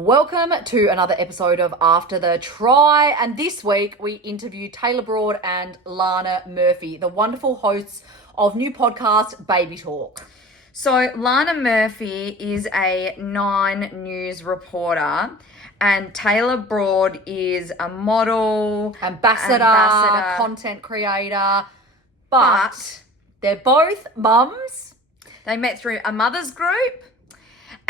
Welcome to another episode of After the Try, and this week we interview Tayla Broad and Lana Murphy, the wonderful hosts of new podcast Baby Talk. So Lana Murphy is a Nine News reporter and Tayla Broad is a model, Ambassador, content creator, but they're both mums. They met through a mother's group.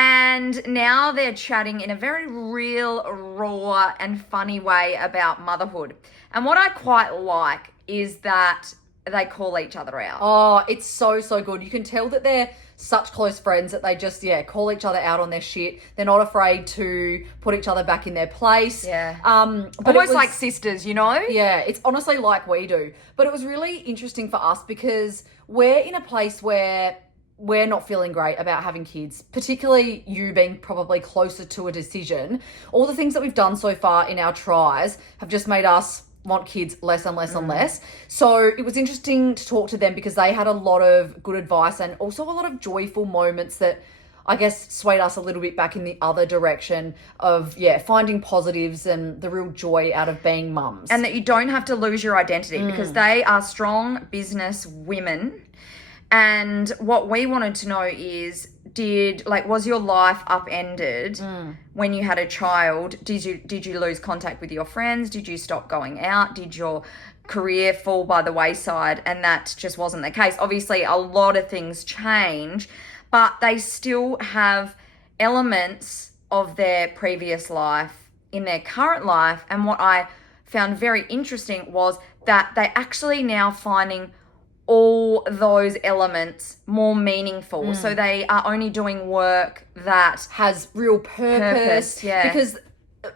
And now they're chatting in a very real, raw and funny way about motherhood. And what I quite like is that they call each other out. Oh, it's so good. You can tell that they're such close friends that they just, call each other out on their shit. They're not afraid to put each other back in their place. Yeah. But almost like sisters, you know? Yeah, it's honestly like we do. But it was really interesting for us because we're in a place where we're not feeling great about having kids, particularly you being probably closer to a decision. All the things that we've done so far in our tries have just made us want kids less and less and less. So it was interesting to talk to them because they had a lot of good advice and also a lot of joyful moments that I guess swayed us a little bit back in the other direction of, finding positives and the real joy out of being mums. And that you don't have to lose your identity because they are strong business women. And what we wanted to know is, was your life upended when you had a child? Did you lose contact with your friends? Did you stop going out? Did your career fall by the wayside? And that just wasn't the case. Obviously, a lot of things change, but they still have elements of their previous life in their current life. And what I found very interesting was that they actually now finding all those elements more meaningful. So they are only doing work that has real purpose. Yeah. Because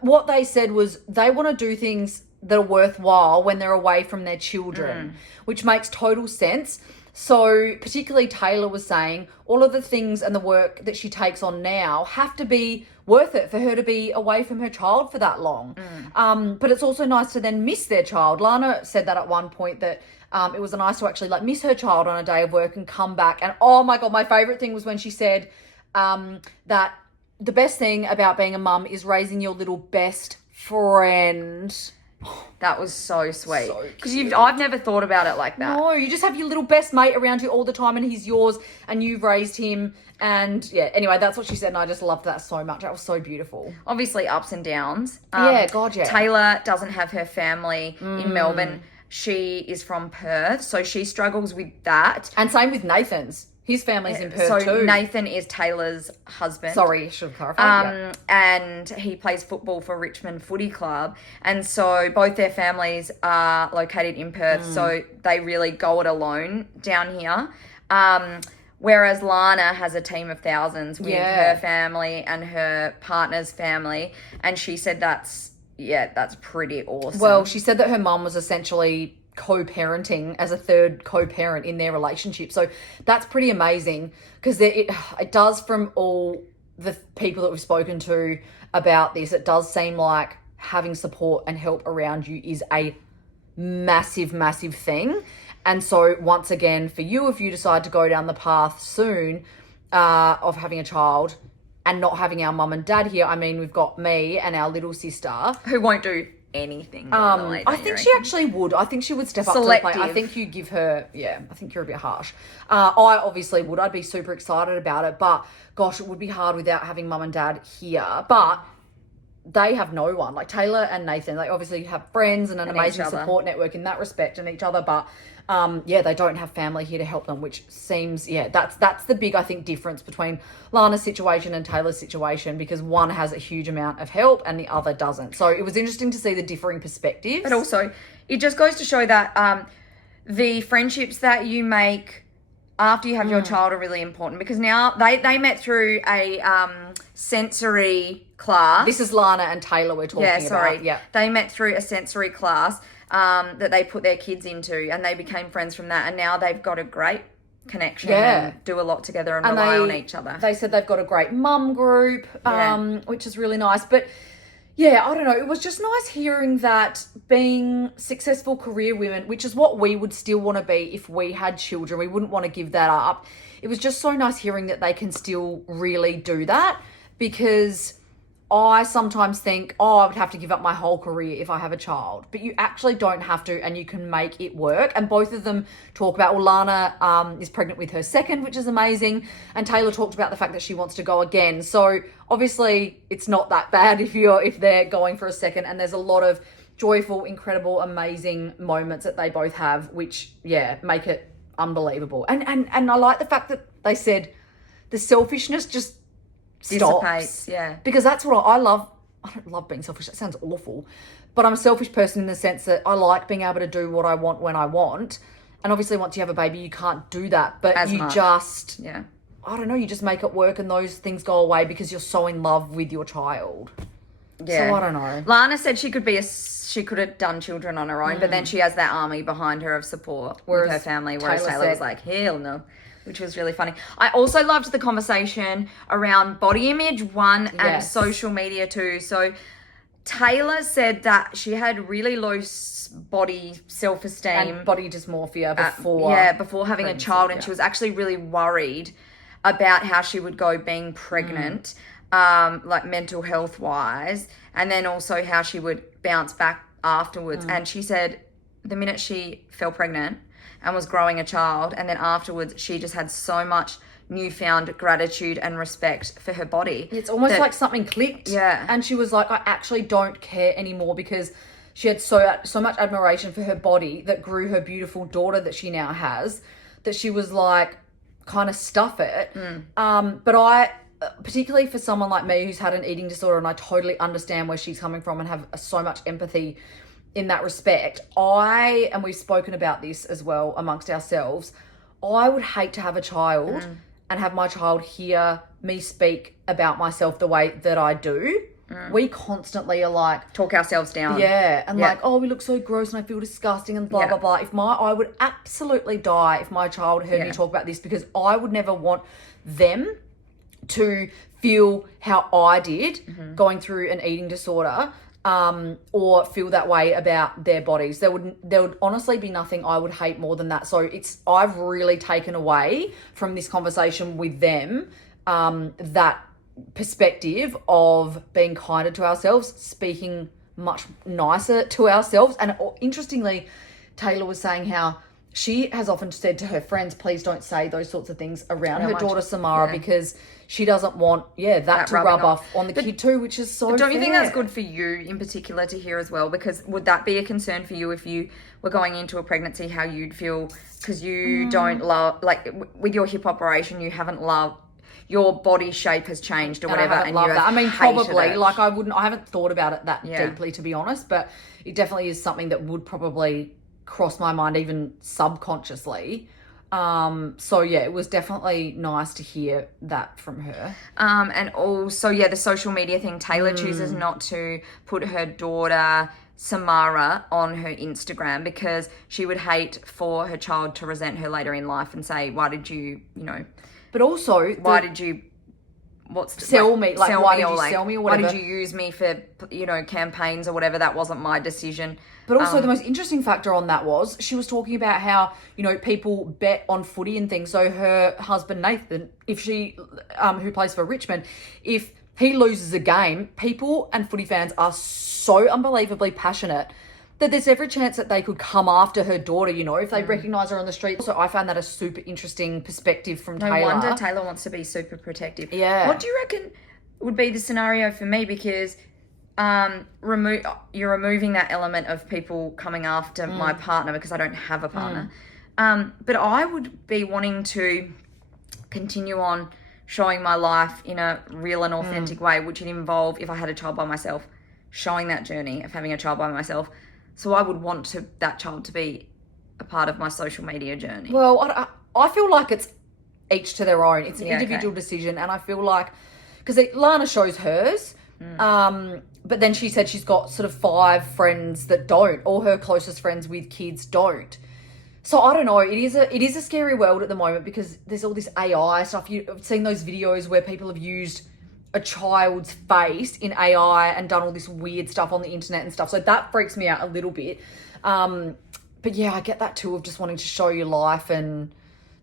what they said was they want to do things that are worthwhile when they're away from their children, which makes total sense. So particularly Tayla was saying all of the things and the work that she takes on now have to be worth it for her to be away from her child for that long. But it's also nice to then miss their child. Lana said that at one point that it was nice to actually miss her child on a day of work and come back. And oh my God, my favorite thing was when she said that the best thing about being a mum is raising your little best friend. That was so sweet. Because cute. I've never thought about it like that. No, you just have your little best mate around you all the time and he's yours and you've raised him. And anyway, that's what she said and I just loved that so much. That was so beautiful. Obviously ups and downs. Tayla doesn't have her family in Melbourne. She is from Perth, so she struggles with that. And same with Nathan's. His family's in Perth too. So Nathan is Tayla's husband. Sorry, should have clarified. And he plays football for Richmond Footy Club. And so both their families are located in Perth, so they really go it alone down here. Whereas Lana has a team of thousands with her family and her partner's family. And she said that's pretty awesome. Well, she said that her mum was essentially co-parenting as a third co-parent in their relationship. So that's pretty amazing because it does, from all the people that we've spoken to about this, it does seem like having support and help around you is a massive, massive thing. And so once again, for you, if you decide to go down the path soon of having a child and not having our mum and dad here, I mean, we've got me and our little sister. Who won't do anything. I think she actually would. I think she would step up to the plate. I think you give her, I think you're a bit harsh. I obviously would. I'd be super excited about it. But gosh, it would be hard without having mum and dad here. But they have no one. Like Tayla and Nathan, they obviously have friends and an amazing support network in that respect and each other. But they don't have family here to help them, which seems, that's the big, I think, difference between Lana's situation and Tayla's situation, because one has a huge amount of help and the other doesn't. So it was interesting to see the differing perspectives. But also, it just goes to show that the friendships that you make after you have your child are really important, because now they met through a sensory class. This is Lana and Tayla we're talking about. Yeah. They met through a sensory class that they put their kids into, and they became friends from that, and now they've got a great connection and do a lot together and rely on each other. They said they've got a great mum group, which is really nice. But I don't know, it was just nice hearing that being successful career women, which is what we would still want to be if we had children, we wouldn't want to give that up. It was just so nice hearing that they can still really do that, because I sometimes think, I would have to give up my whole career if I have a child. But you actually don't have to, and you can make it work. And both of them talk about, Lana is pregnant with her second, which is amazing. And Tayla talked about the fact that she wants to go again. So obviously it's not that bad if they're going for a second. And there's a lot of joyful, incredible, amazing moments that they both have, which, make it unbelievable. And I like the fact that they said the selfishness just dissipates, stops. Because that's what I love. I don't love being selfish. That sounds awful. But I'm a selfish person in the sense that I like being able to do what I want when I want. And obviously once you have a baby, you can't do that. But I don't know, you just make it work and those things go away because you're so in love with your child. Yeah. So I don't know. Lana said she could have done children on her own, but then she has that army behind her of support with her family, whereas Taylor was like, hell no. Which was really funny. I also loved the conversation around body image, and social media too. So Tayla said that she had really low body self-esteem. And body dysmorphia before having a child. And she was actually really worried about how she would go being pregnant, like mental health-wise. And then also how she would bounce back afterwards. And she said the minute she fell pregnant and was growing a child, and then afterwards she just had so much newfound gratitude and respect for her body. It's almost like something clicked. Yeah. And she was like, I actually don't care anymore, because she had so much admiration for her body that grew her beautiful daughter that she now has, that she was like, kind of stuff it. But I, particularly for someone like me who's had an eating disorder, and I totally understand where she's coming from and have so much empathy in that respect, and we've spoken about this as well amongst ourselves, I would hate to have a child and have my child hear me speak about myself the way that I do. We constantly are like... talk ourselves down. Yeah, and like, oh, we look so gross and I feel disgusting and blah, blah, blah. I would absolutely die if my child heard me talk about this, because I would never want them to feel how I did going through an eating disorder. Or feel that way about their bodies. There would honestly be nothing I would hate more than that. So I've really taken away from this conversation with them, that perspective of being kinder to ourselves, speaking much nicer to ourselves. And interestingly, Tayla was saying how she has often said to her friends, please don't say those sorts of things around her daughter Samara, because she doesn't want that to rub off on the kid too, which is so But don't you think fair. that's good for you in particular to hear as well? Because would that be a concern for you if you were going into a pregnancy, how you'd feel, because you don't love, like with your hip operation, you haven't loved, your body shape has changed or whatever, and you that. I mean, probably it. like I haven't thought about it that deeply, to be honest, but it definitely is something that would probably cross my mind even subconsciously. So it was definitely nice to hear that from her. And also, the social media thing. Tayla chooses not to put her daughter Samara on her Instagram because she would hate for her child to resent her later in life and say, why did you, but also why did you sell me? Like, why did you sell me or whatever? Why did you use me for, campaigns or whatever? That wasn't my decision. But also the most interesting factor on that was she was talking about how, people bet on footy and things. So her husband, Nathan, if she, who plays for Richmond, if he loses a game, people and footy fans are so unbelievably passionate that there's every chance that they could come after her daughter, if they recognise her on the street. So I found that a super interesting persptive from Taylor. No wonder Taylor wants to be super protective. Yeah. What do you reckon would be the scenario for me? Because you're removing that element of people coming after my partner, because I don't have a partner. But I would be wanting to continue on showing my life in a real and authentic way, which would involve, if I had a child by myself, showing that journey of having a child by myself. So I would want that child to be a part of my social media journey. Well, I feel like it's each to their own. It's an individual decision. And I feel like, because Lana shows hers, but then she said she's got sort of 5 friends that don't. All her closest friends with kids don't. So I don't know. It is a scary world at the moment, because there's all this AI stuff. You've seen those videos where people have used a child's face in AI and done all this weird stuff on the internet and stuff. So that freaks me out a little bit. But I get that too, of just wanting to show your life and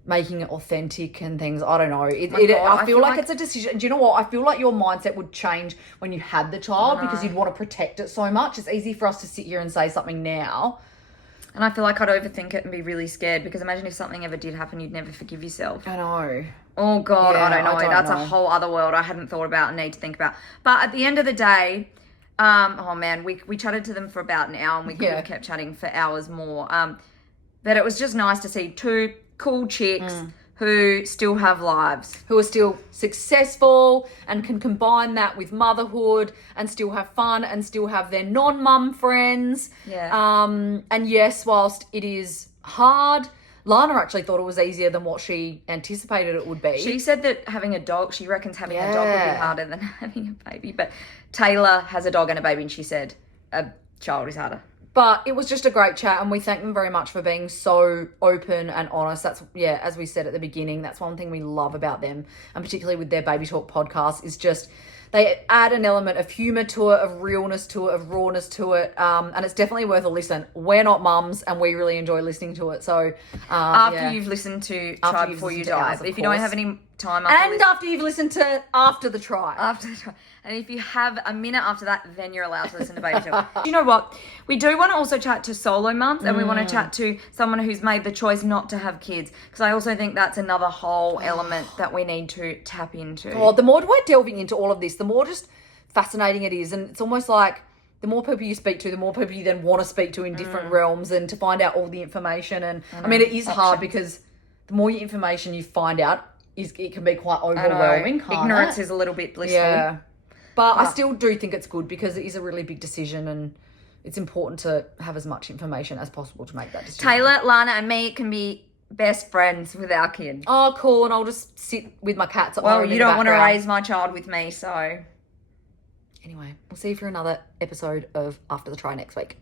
making it authentic and things. I don't know. God, I feel like it's a decision. Do you know what? I feel like your mindset would change when you had the child because you'd want to protect it so much. It's easy for us to sit here and say something now. And I feel like I'd overthink it and be really scared because imagine if something ever did happen, you'd never forgive yourself. I know. Oh, God, Yeah, I don't know. That's know. a whole other world I hadn't thought about and need to think about. But at the end of the day, oh, man, we chatted to them for about an hour and we could have kept chatting for hours more. But it was just nice to see two cool chicks who still have lives. Who are still successful and can combine that with motherhood and still have fun and still have their non-mum friends. Yeah. And yes, whilst it is hard, Lana actually thought it was easier than what she anticipated it would be. She said that having a dog, she reckons having a dog would be harder than having a baby. But Tayla has a dog and a baby and she said a child is harder. But it was just a great chat and we thank them very much for being so open and honest. That's, as we said at the beginning, that's one thing we love about them, and particularly with their Baby Talk podcast, is just they add an element of humour to it, of realness to it, of rawness to it, and it's definitely worth a listen. We're not mums and we really enjoy listening to it. So after you've listened to Try Before You Die, but if you don't have any time after you've listened to After the Try. And if you have a minute after that, then you're allowed to listen to Baby Talk. You know what? We do want to also chat to solo mums and we want to chat to someone who's made the choice not to have kids, because I also think that's another whole element that we need to tap into. Oh, the more we're delving into all of this, the more just fascinating it is. And it's almost like the more people you speak to, the more people you then want to speak to in different realms and to find out all the information. And I mean, it is hard because the more information you find out, it can be quite overwhelming. Ignorance is a little bit blissful. Yeah. But I still do think it's good because it is a really big decision and it's important to have as much information as possible to make that decision. Tayla, Lana and me can be best friends with our kid. Oh, cool. And I'll just sit with my cats at home. Well, you don't want to raise my child with me, so... Anyway, we'll see you for another episode of After the Try next week.